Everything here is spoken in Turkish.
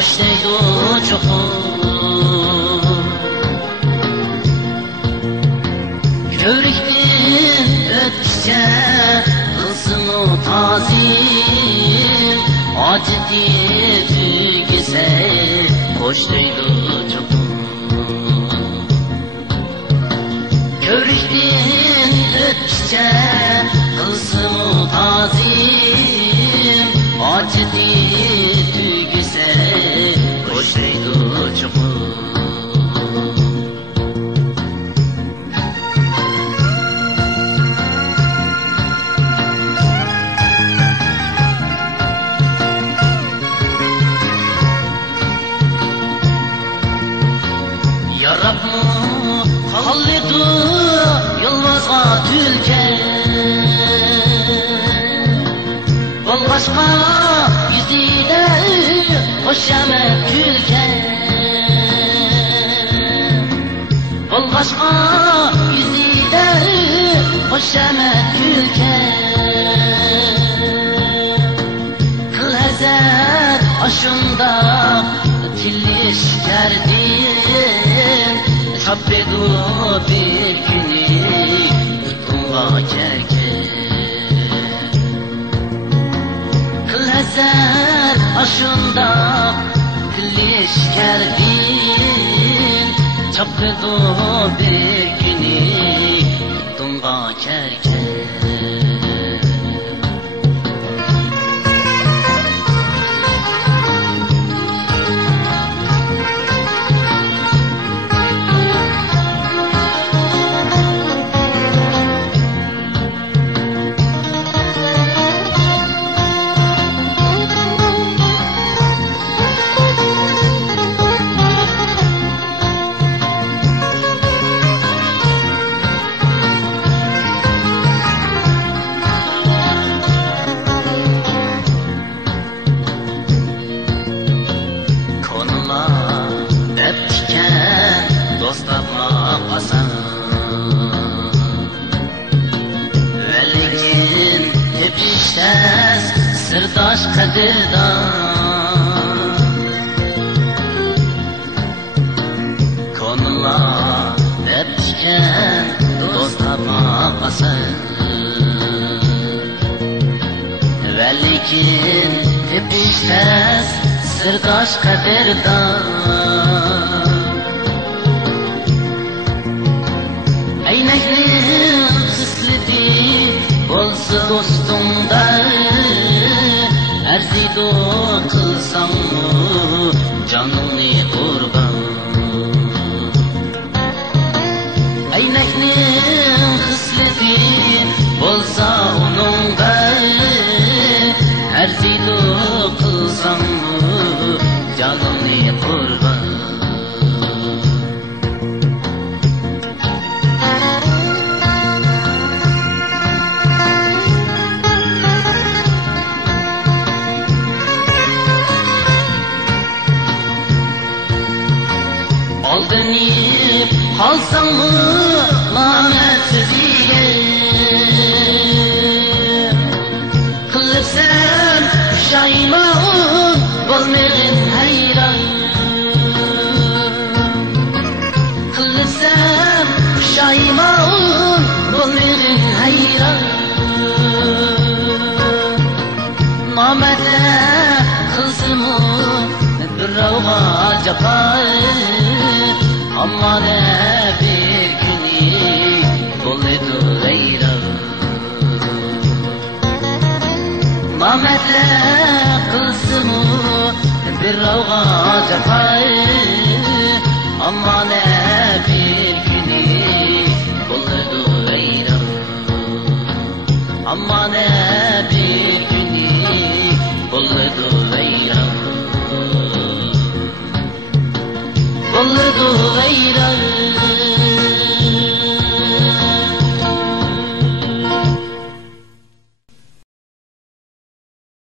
boşlaydı çukur. Körükten ötüşçe kılsın o tazim, acıdı tügese boşlaydı çukur. Körükten ötüşçe kılsın o tazim, acıdı tügese boşlaydı çukur. Yarabmu hallidu yılmazga tülken, Bolgaşka yüzüyle hoşamet külken, Bolgaşka yüzüyle hoşamet külken. Kıl ezer aşında tilliş gerdin, Çappedu bir günü tuttunga kerken. Kıl ezer aşında tilliş gerdin, Çappedu bir günü tuttunga kerken. Dost tapmak asan, ve lekin tepiştes sırdaş kadirdan. Konular hepken dost tapmak asan, ve lekin tepiştes sırdaş kadirdan. Eynekli süsledi bolsa dostumda, erzido kılsam mı canını kurban. Eynekli süsledi bolsa onunda, erzido kılsam mı canını kurban. Aldanıp kalsam mı lanetsiziye, kılıp sen şayman bolmağın hayran. Kılıp sen şayman bolmağın hayran. Namete kızımı bir ravga capar, amma ne bir günü doluydu gayran. Namete kızımı bir ravga capar, amma ne bir günü doluydu gayran. Amma ne bir günü doluydu gayran. Doluydu gayran.